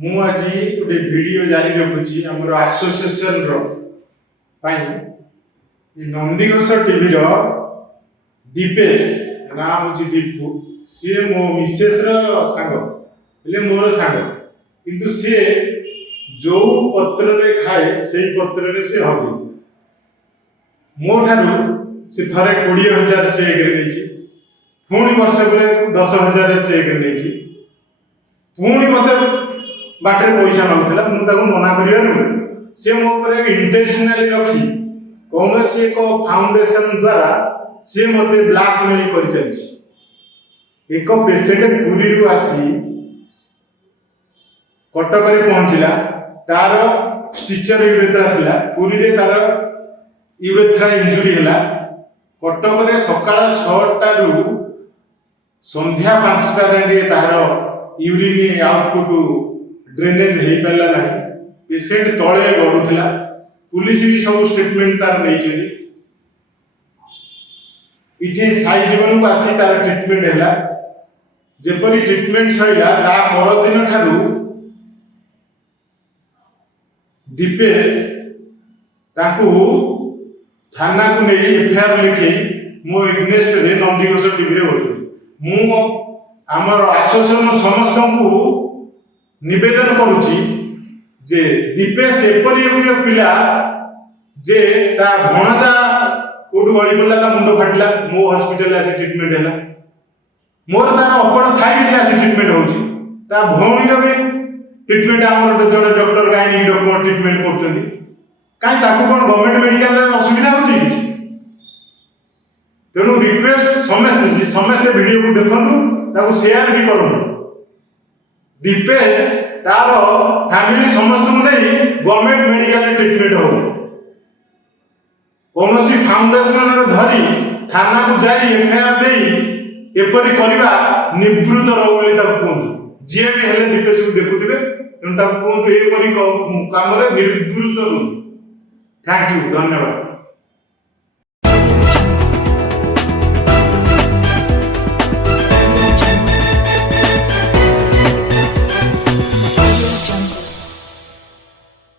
ମୁଁ ଆଜି ଗୋଟେ ଭିडिଓ ଜାରି ରଖୁଛି ଆମର ଆସୋସିଏସନ ର ପାଇଁ ନନ୍ଦିଘୋଷ ଟିଭିର ଦୀपेश ନା ହଉଛି ଦୀପୁ ସିଏ ମୋ ମିसेस ର ସାଙ୍ଗ ହେଲେ ମୋର ସାଙ୍ଗ କିନ୍ତୁ ସିଏ ଯୋଉ ପତ୍ରରେ ଖାଏ ସେଇ ପତ୍ରରେ ସେ ହବେ ମୋ ଠାରୁ ସେ ଥରେ 20,000 ଚେକ୍ ନେଇଛି ପୁଣି ବର୍ଷ ପରେ 10,000 ଚେକ୍ ନେଇଛି ପୁଣି ମତେ ବାଟରେ ପଇସା ମାଗୁଥିଲା ମୁଁ ତାକୁ ମନା କରିବାରୁ ସେ ମୋ ଉପରେ ଇଣ୍ଟେନ୍ସନାଲି ରଖି କୌଣସି ଏକ ଫାଉଣ୍ଡେସନ ଦ୍ୱାରା ସେ ମତେ ବ୍ଲାକମେଲ କରିଚାଲିଛି। ଏକ ପେସେଣ୍ଟ ପୁରୀରୁ ଆସି କଟକରେ ପହଞ୍ଚିଲା ତାର ଷ୍ଟିଚର ୟୁରେଥ୍ରା ଥିଲା ପୁରୀରେ ତାର ୟୁରେଥ୍ରା ଇଞ୍ଜୁରି ହେଲା କଟକରେ ସକାଳ 6ଟାରୁ ସନ୍ଧ୍ୟା 5ଟା ଯାଏ ତାହାର ୟୁରିନ୍ ଆଉଟପୁଟ ड्रेनेज हो पारा ना पेसेंट तले गड़ूला पुलिस भी सब स्टेटमेंट तार नहीं इटे साई जीवन को आसी तार ट्रिटमेंट है जेपरी ट्रिटमेंट सैला ता परदिन ठारू दीपेश ताकू थाना को नहीं एफआईआर लिखे मो एग्नेस्ट रे नंदीघोष टीवी रे बोलू मु आमर आसोसिएशन समस्त को निवेदन करुची जे दीपेश एपरी एक पिला जे ता भणजा कोठु गड़ी पड़ला ता मुंड फाटला मो हॉस्पिटल आसी ट्रीटमेंट हैला मोर तार अपण थाई से आसी ट्रीटमेंट होची ता भौणी रो भी ट्रीटमेंट हमर जने डॉक्टर गाइनी डॉक्टर ट्रीटमेंट करछंती काई ताको कोन गवर्नमेंट मेडिकल रे असुविधा होची किछि तेनु रिक्वेस्ट समस्त वीडियो को देखंतु ताको शेयर भी करंतु दीपेश तार फैमिली समस्त को नहीं गवर्नमेंट मेडिकल ट्रीटमेंट हो कौन फाउंडेशन धरी थाना को जाई एफआईआर दे एपरी करबा निवृत्त रहो बोली ताको कहू जे भी हेले दीपेश को देखुथिबे तेनु ताको कहू एपरी काम रे निवृत्त रहो। थैंक यू धन्यवाद।